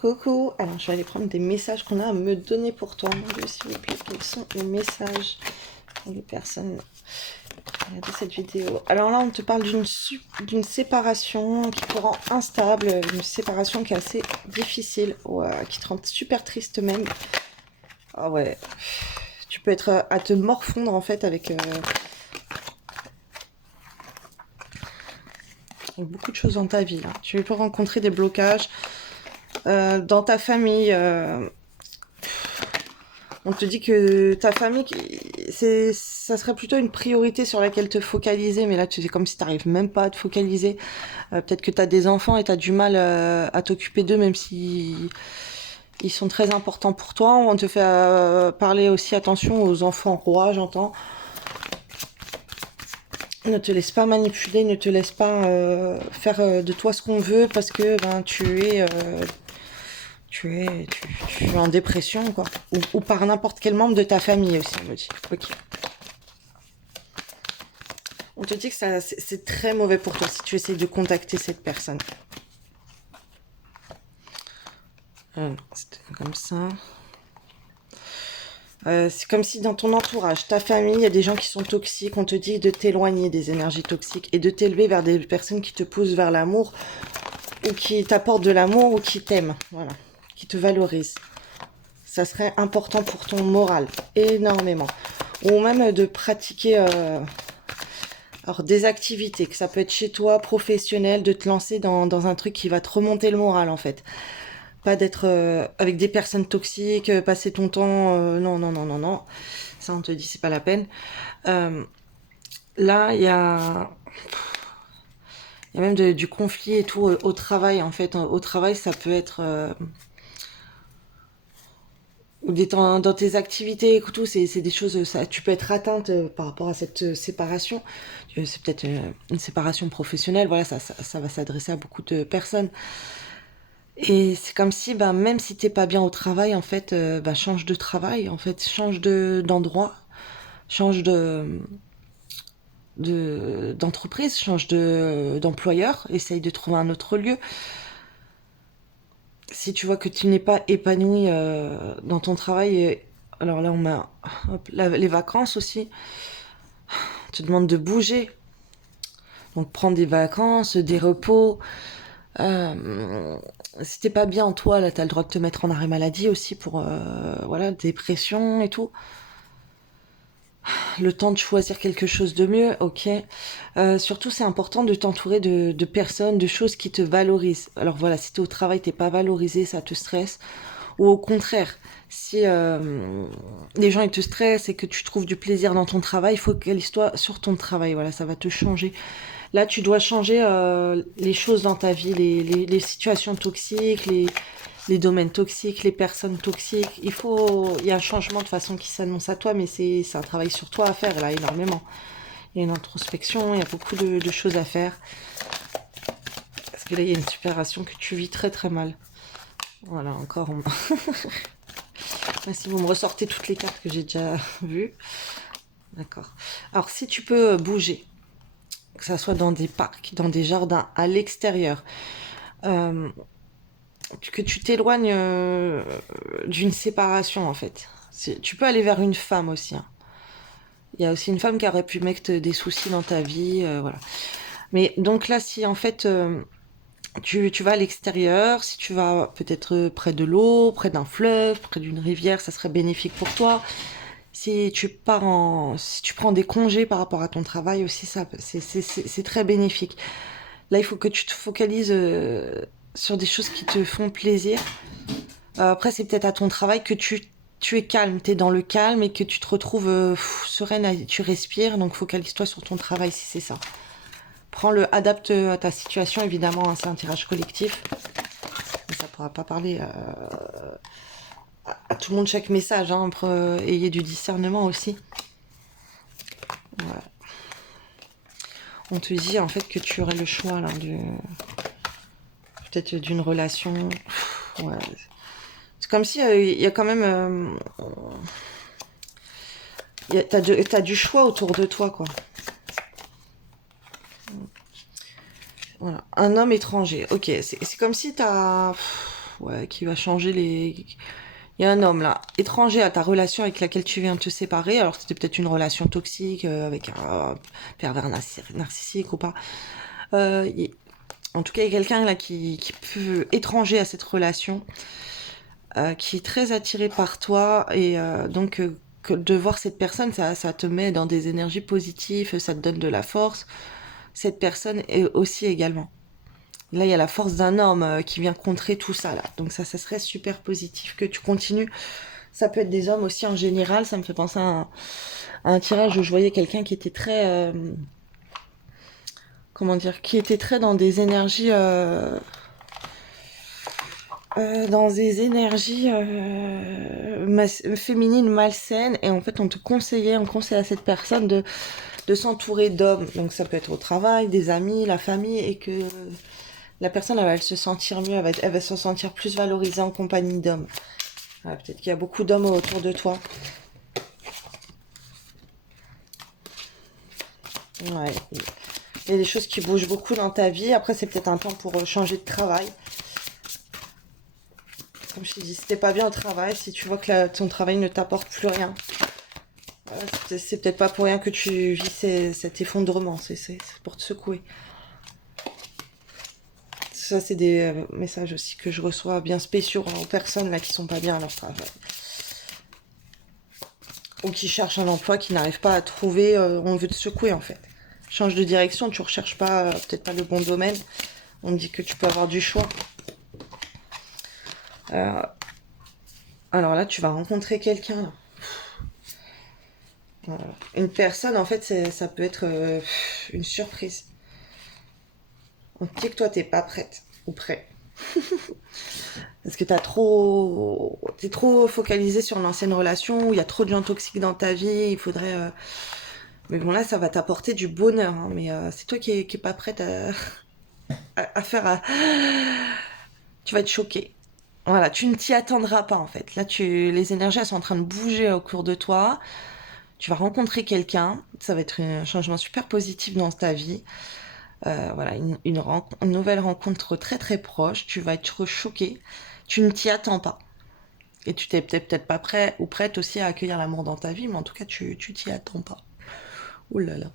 Coucou, alors je vais aller prendre des messages qu'on a à me donner pour toi. Mon Dieu, s'il vous plaît, quels sont les messages pour les personnes qui regardent cette vidéo? Alors là, on te parle d'une séparation qui te rend instable, une séparation qui est assez difficile, qui te rend super triste même. Ah ouais, tu peux être à te morfondre en fait avec beaucoup de choses dans ta vie. Là. Tu peux rencontrer des blocages. Dans ta famille, on te dit que ta famille, ça serait plutôt une priorité sur laquelle te focaliser, mais là, c'est comme si tu n'arrives même pas à te focaliser. Peut-être que tu as des enfants et tu as du mal à t'occuper d'eux, même si ils sont très importants pour toi. On te fait parler aussi, attention aux enfants rois, j'entends. Ne te laisse pas manipuler, ne te laisse pas faire de toi ce qu'on veut, parce que tu es en dépression, quoi. Ou par n'importe quel membre de ta famille aussi, on me dit. Ok. On te dit que c'est très mauvais pour toi si tu essayes de contacter cette personne. C'était comme ça. C'est comme si dans ton entourage, ta famille, il y a des gens qui sont toxiques. On te dit de t'éloigner des énergies toxiques et de t'élever vers des personnes qui te poussent vers l'amour ou qui t'apportent de l'amour ou qui t'aiment. Voilà. Qui te valorisent. Ça serait important pour ton moral, énormément. Ou même de pratiquer alors des activités, que ça peut être chez toi, professionnel, de te lancer dans un truc qui va te remonter le moral en fait. Pas d'être avec des personnes toxiques, passer ton temps, non, non, non, non, non. Ça on te dit c'est pas la peine. Là il y a même du conflit et tout au travail en fait. Au travail ça peut être... ou dans tes activités et tout, c'est des choses, ça, tu peux être atteinte par rapport à cette séparation. C'est peut-être une séparation professionnelle, voilà, ça va s'adresser à beaucoup de personnes. Et c'est comme si, même si t'es pas bien au travail, en fait, change de travail, en fait, change d'endroit, change d'entreprise, change d'employeur, essaye de trouver un autre lieu. Si tu vois que tu n'es pas épanoui dans ton travail, alors là on met les vacances aussi, on te demande de bouger, donc prendre des vacances, des repos. Si t'es pas bien en toi, là t'as le droit de te mettre en arrêt maladie aussi pour voilà, dépression et tout. Le temps de choisir quelque chose de mieux, ok. Surtout, c'est important de t'entourer de personnes, de choses qui te valorisent. Alors voilà, si t'es au travail, t'es pas valorisé, ça te stresse. Ou au contraire, si les gens ils te stressent et que tu trouves du plaisir dans ton travail, focalise-toi sur ton travail. Voilà, ça va te changer. Là, tu dois changer les choses dans ta vie, les situations toxiques, les domaines toxiques, les personnes toxiques. Il y a un changement de façon qui s'annonce à toi, mais c'est un travail sur toi à faire, là, énormément. Il y a une introspection, il y a beaucoup de choses à faire. Parce que là, il y a une séparation que tu vis très très mal. Voilà, encore. Si vous me ressortez toutes les cartes que j'ai déjà vues. D'accord. Alors, si tu peux bouger, que ça soit dans des parcs, dans des jardins, à l'extérieur, que tu t'éloignes d'une séparation en fait. Tu peux aller vers une femme aussi. Hein. Il y a aussi une femme qui aurait pu mettre des soucis dans ta vie, voilà. Mais donc là, si en fait tu vas à l'extérieur, si tu vas peut-être près de l'eau, près d'un fleuve, près d'une rivière, ça serait bénéfique pour toi. Si tu prends des congés par rapport à ton travail aussi, ça, c'est très bénéfique. Là, il faut que tu te focalises sur des choses qui te font plaisir. Après, c'est peut-être à ton travail que tu es calme, tu es dans le calme et que tu te retrouves sereine, tu respires. Donc, focalise-toi sur ton travail si c'est ça. Adapte à ta situation, évidemment, hein, c'est un tirage collectif. Mais ça ne pourra pas parler à tout le monde chaque message. Hein, ayez du discernement aussi. Voilà. On te dit en fait que tu aurais le choix là, peut-être d'une relation. Ouais. C'est comme si il y a quand même... t'as du choix autour de toi, quoi. Voilà. Un homme étranger. Ok, c'est comme si t'as... ouais, qui va changer les... Il y a un homme là, étranger à ta relation avec laquelle tu viens de te séparer. Alors c'était peut-être une relation toxique avec un pervers narcissique ou pas. En tout cas, il y a quelqu'un là qui peut étranger à cette relation, qui est très attiré par toi et donc que de voir cette personne, ça te met dans des énergies positives, ça te donne de la force. Cette personne est aussi également. Là, il y a la force d'un homme qui vient contrer tout ça là. Donc ça serait super positif que tu continues. Ça peut être des hommes aussi en général. Ça me fait penser à un tirage où je voyais quelqu'un qui était très, comment dire, qui était très dans des énergies féminines malsaines, et en fait on conseille à cette personne de s'entourer d'hommes, donc ça peut être au travail, des amis, la famille, et que la personne elle va se sentir mieux, elle va se sentir plus valorisée en compagnie d'hommes. Voilà, peut-être qu'il y a beaucoup d'hommes autour de toi. Ouais. Il y a des choses qui bougent beaucoup dans ta vie. Après, c'est peut-être un temps pour changer de travail. Comme je t'ai dit, si t'es pas bien au travail, si tu vois que ton travail ne t'apporte plus rien, c'est peut-être pas pour rien que tu vis cet effondrement. C'est pour te secouer. Ça, c'est des messages aussi que je reçois bien spéciaux aux personnes là qui sont pas bien à leur travail. Ou qui cherchent un emploi, qui n'arrivent pas à trouver. On veut te secouer en fait. Change de direction, tu recherches pas, peut-être pas le bon domaine. On me dit que tu peux avoir du choix. Alors là, tu vas rencontrer quelqu'un là. Voilà. Une personne, en fait, ça peut être une surprise. On te dit que toi, t'es pas prête ou prêt. Parce que t'es trop focalisé sur l'ancienne relation, où il y a trop de gens toxiques dans ta vie, il faudrait... Mais bon, là, ça va t'apporter du bonheur, hein, mais c'est toi qui est pas prête à faire... Tu vas être choqué. Voilà, tu ne t'y attendras pas, en fait. Là, les énergies, elles sont en train de bouger au cours de toi. Tu vas rencontrer quelqu'un, ça va être un changement super positif dans ta vie. Voilà, une nouvelle rencontre très très proche. Tu vas être choqué. Tu ne t'y attends pas. Et tu t'es peut-être pas prêt ou prête aussi à accueillir l'amour dans ta vie, mais en tout cas, tu t'y attends pas. Ouh là là.